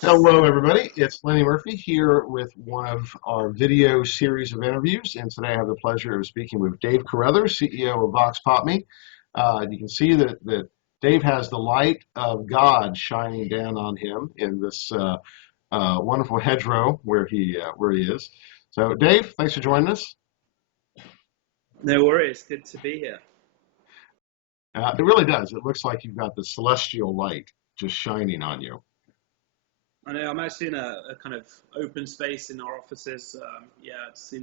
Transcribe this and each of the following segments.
Hello, everybody. It's Lenny Murphy here with one of our video series of interviews. And today I have the pleasure of speaking with Dave Carruthers, CEO of Voxpopme. You can see that Dave has the light of God shining down on him in this wonderful hedgerow where he is. So, Dave, thanks for joining us. No worries. Good to be here. It really does. It looks like you've got the celestial light just shining on you. I know I'm actually in a kind of open space in our offices. Yeah, it's a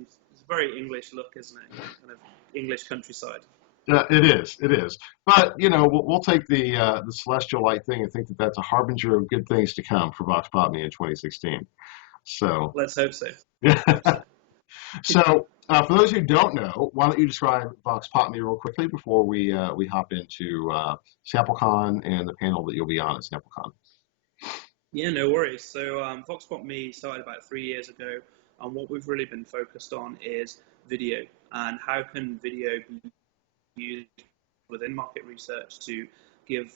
very English look, isn't it? Kind of English countryside. Yeah, it is. It is. But we'll take the celestial light thing and think that that's a harbinger of good things to come for Voxpopme in 2016. So let's hope so. Yeah. So for those who don't know, why don't you describe Voxpopme real quickly before we hop into Samplecon and the panel that you'll be on at Samplecon. Yeah, no worries. So Voxpopme started about 3 years ago, and what we've really been focused on is video and how can video be used within market research to give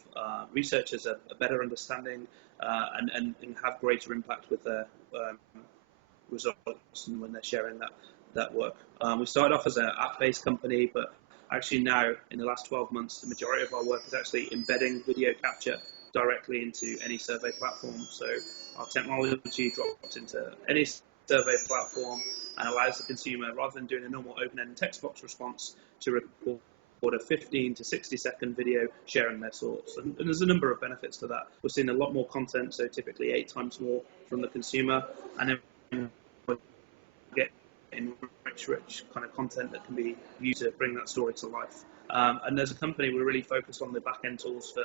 researchers a better understanding and have greater impact with their results and when they're sharing that work. We started off as an app-based company, but actually now in the last 12 months, the majority of our work is actually embedding video capture directly into any survey platform. So our technology drops into any survey platform and allows the consumer, rather than doing a normal open-ended text box response, to record a 15 to 60-second video sharing their thoughts. And there's a number of benefits to that. We're seeing a lot more content, so typically 8 times more from the consumer, and then we're getting rich kind of content that can be used to bring that story to life. And as a company, we're really focused on the back-end tools for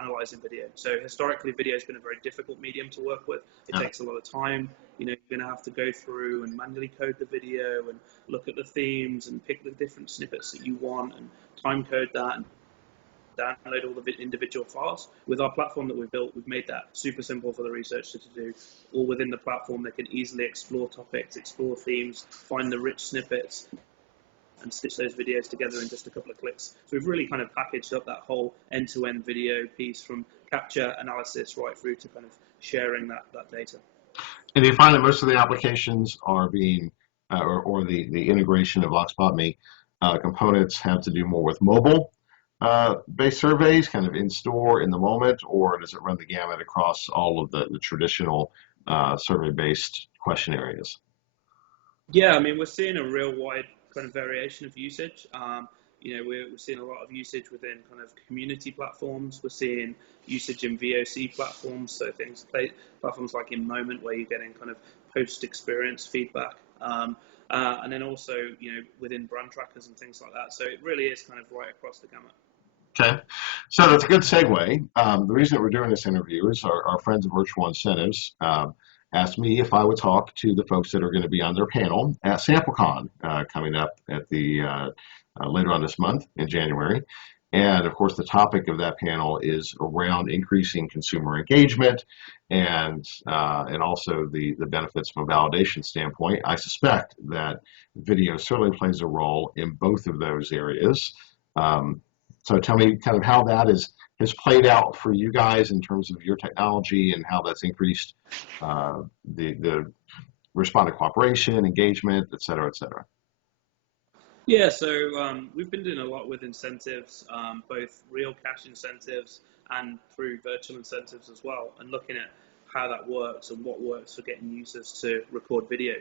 analyzing video. So historically, video has been a very difficult medium to work with. It takes a lot of time. You're going to have to go through and manually code the video and look at the themes and pick the different snippets that you want and time code that and download all the individual files. With our platform that we've built, we've made that super simple for the researcher to do. All within the platform, they can easily explore topics, explore themes, find the rich snippets, and stitch those videos together in just a couple of clicks. So we've really kind of packaged up that whole end-to-end video piece from capture, analysis, right through to kind of sharing that data. And do you find that most of the applications are being, or the integration of Voxpopme components have to do more with mobile based surveys, kind of in store in the moment, or does it run the gamut across all of the traditional survey-based question areas? Yeah, I mean, we're seeing a real wide kind of variation of usage. We're seeing a lot of usage within kind of community platforms. We're seeing usage in VOC platforms, so platforms like in Moment, where you're getting kind of post-experience feedback, and then also within brand trackers and things like that. So it really is kind of right across the gamut. Okay, so that's a good segue. The reason that we're doing this interview is our friends at Virtual Incentives asked me if I would talk to the folks that are going to be on their panel at Samplecon coming up at the later on this month in January. And of course, the topic of that panel is around increasing consumer engagement and also the benefits from a validation standpoint. I suspect that video certainly plays a role in both of those areas. So tell me kind of how that has played out for you guys in terms of your technology and how that's increased the respondent cooperation, engagement, et cetera, et cetera. Yeah, so we've been doing a lot with incentives, both real cash incentives and through virtual incentives as well, and looking at how that works and what works for getting users to record video.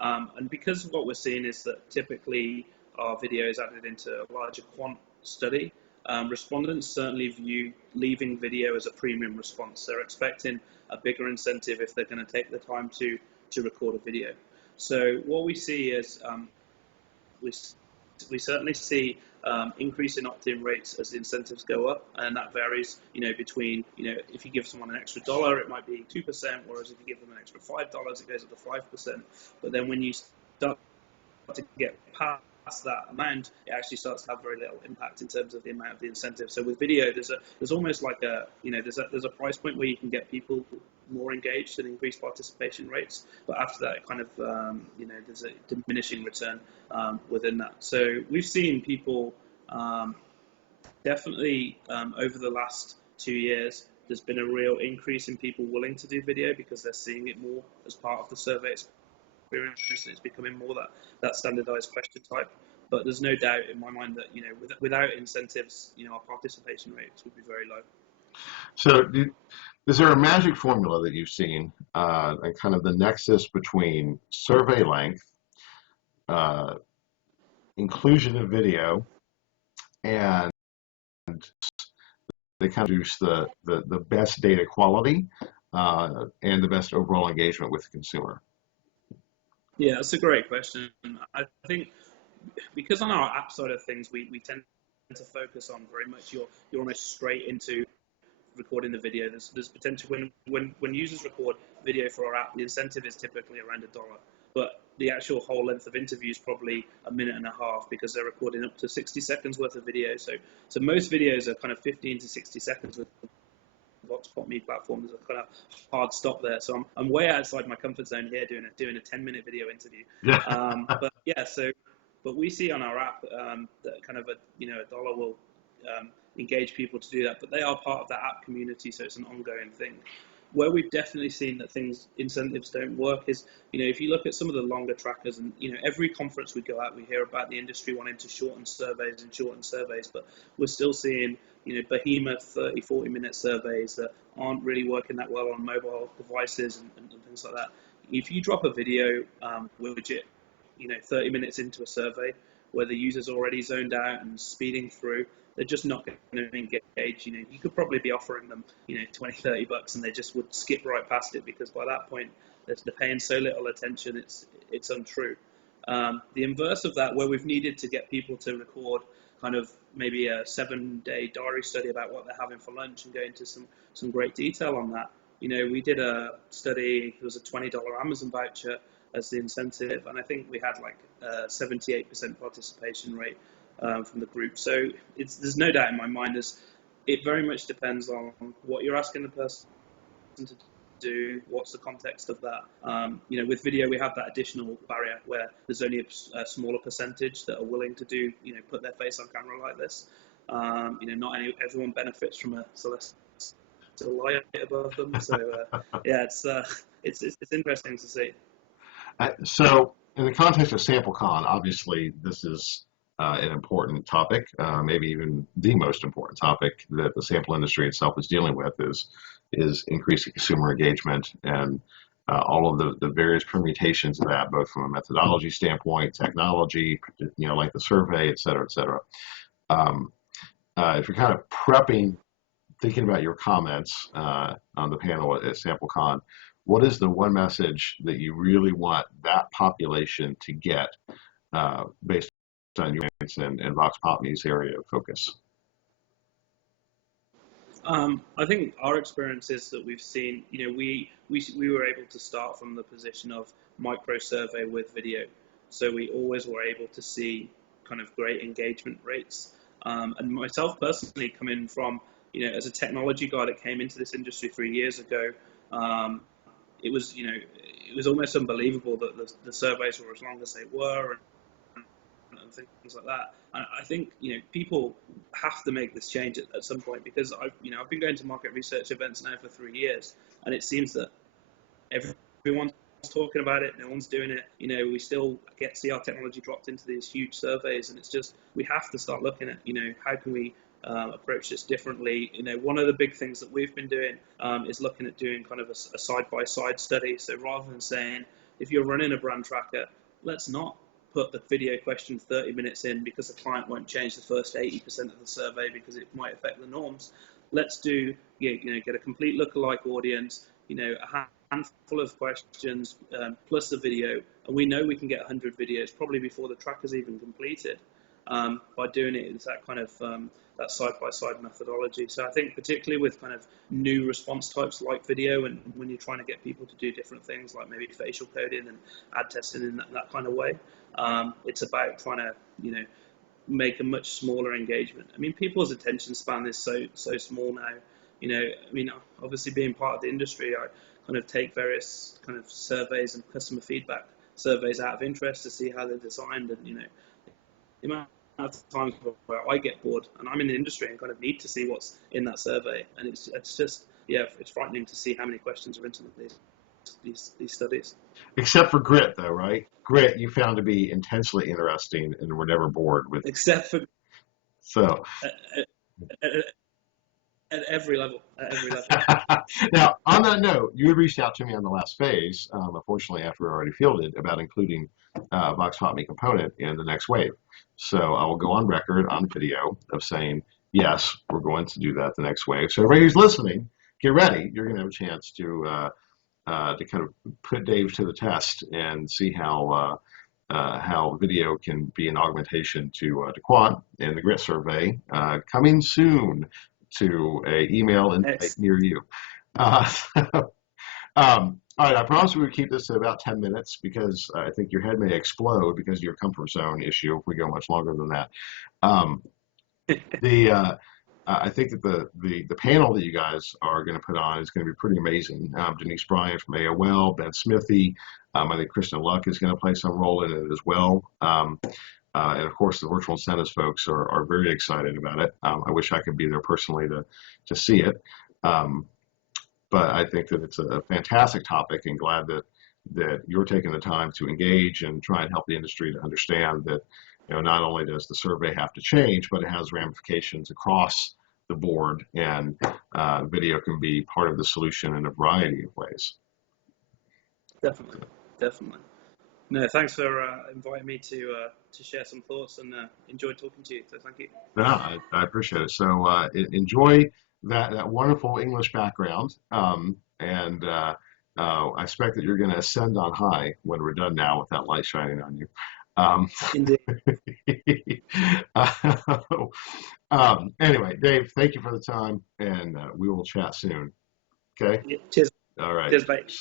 And because what we're seeing is that typically our video is added into a larger quant study, respondents certainly view leaving video as a premium response. They're expecting a bigger incentive if they're going to take the time to record a video. So what we see is we certainly see increase in opt-in rates as the incentives go up, and that varies, between, if you give someone an extra $1, it might be 2%, whereas if you give them an extra $5, it goes up to 5%. But then when you start to get past that amount, it actually starts to have very little impact in terms of the amount of the incentive. So with video, there's almost like there's a price point where you can get people more engaged and increase participation rates, but after that, it kind of there's a diminishing return within that. So we've seen people definitely over the last 2 years there's been a real increase in people willing to do video because they're seeing it more as part of the survey experience, and it's becoming more that standardized question type. But there's no doubt in my mind that without incentives, our participation rates would be very low. So, is there a magic formula that you've seen, and kind of the nexus between survey length, uh, inclusion of video, and they kind of produce the best data quality and the best overall engagement with the consumer? Yeah, that's a great question. I think because on our app side of things, we tend to focus on very much you're almost straight into recording the video. There's potential when users record video for our app, the incentive is typically around $1, but the actual whole length of interview is probably a minute and a half because they're recording up to 60 seconds worth of video. So most videos are kind of 15 to 60 seconds with the Voxpopme platform. There's a kind of hard stop there. So I'm way outside my comfort zone here doing a 10-minute video interview. Yeah. But yeah, but we see on our app that kind of $1 will engage people to do that, but they are part of that app community, so it's an ongoing thing. Where we've definitely seen that incentives don't work is, if you look at some of the longer trackers, and every conference we go out, we hear about the industry wanting to shorten surveys, but we're still seeing behemoth 30, 40-minute surveys that aren't really working that well on mobile devices and things like that. If you drop a video widget 30 minutes into a survey where the user's already zoned out and speeding through, they're just not going to engage. You could probably be offering them, $20, $30, and they just would skip right past it because by that point they're paying so little attention, it's untrue. The inverse of that, where we've needed to get people to record kind of maybe a 7-day diary study about what they're having for lunch and go into some great detail on that. We did a study. It was a $20 Amazon voucher as the incentive, and I think we had like a 78% participation rate from the group. So there's no doubt in my mind it very much depends on what you're asking the person to do, what's the context of that. With video we have that additional barrier where there's only a smaller percentage that are willing to do, put their face on camera like this. Not everyone benefits from a celestial light above them. So yeah, it's interesting to see. So, in the context of Samplecon, obviously this is an important topic, maybe even the most important topic that the sample industry itself is dealing with is increasing consumer engagement and all of the various permutations of that, both from a methodology standpoint, technology, like the survey, et cetera, et cetera. If you're kind of thinking about your comments on the panel at Samplecon, what is the one message that you really want that population to get based on your experience and Voxpopme's area of focus? I think our experience is that we've seen, we were able to start from the position of micro survey with video. So we always were able to see kind of great engagement rates. And myself personally, coming from, as a technology guy that came into this industry 3 years ago, it was almost unbelievable that the surveys were as long as they were and things like that. And I think people have to make this change at some point, because I've been going to market research events now for 3 years, and it seems that everyone's talking about it, no one's doing it. We still see our technology dropped into these huge surveys, and it's just we have to start looking at how can we approach this differently. One of the big things that we've been doing is looking at doing kind of a side-by-side study. So rather than saying, if you're running a brand tracker, let's not put the video question 30 minutes in because the client won't change the first 80% of the survey because it might affect the norms. Let's do, get a complete lookalike audience, a handful of questions plus the video, and we know we can get 100 videos probably before the tracker's even completed by doing it. It's that kind of that side-by-side methodology. So I think particularly with kind of new response types like video, and when you're trying to get people to do different things like maybe facial coding and ad testing in that kind of way, it's about trying to make a much smaller engagement. I mean, people's attention span is so small now. Obviously being part of the industry, I kind of take various kind of surveys and customer feedback surveys out of interest to see how they're designed, and the amount of times where I get bored and I'm in the industry and kind of need to see what's in that survey, and it's just yeah, it's frightening to see how many questions are into these studies. Except for grit, though, right? Grit you found to be intensely interesting and were never bored with. Except for So at, at every level, at every level. now, on that note, you had reached out to me on the last phase, unfortunately after we already fielded, about including Voxpopme component in the next wave. So I will go on record on video of saying, yes, we're going to do that the next wave. So everybody who's listening, get ready. You're going to have a chance to kind of put Dave to the test and see how video can be an augmentation to Quant and the grit survey coming soon to a email invite near you. All right, I promise we would keep this to about 10 minutes because I think your head may explode because of your comfort zone issue if we go much longer than that. Um, I think that the panel that you guys are going to put on is going to be pretty amazing. Denise Bryant from AOL, Ben Smithy, I think Kristen Luck is going to play some role in it as well. And of course, the virtual incentives folks are very excited about it. I wish I could be there personally to see it. But I think that it's a fantastic topic and glad that you're taking the time to engage and try and help the industry to understand that, not only does the survey have to change, but it has ramifications across the board, and video can be part of the solution in a variety of ways. Definitely, definitely. No, thanks for inviting me to share some thoughts, and enjoyed talking to you. So thank you. No, I appreciate it. So enjoy that wonderful English background, and I expect that you're going to ascend on high when we're done now with that light shining on you. Indeed. Anyway, Dave, thank you for the time, and we will chat soon. Okay? Yeah, cheers. All right. Cheers, mate.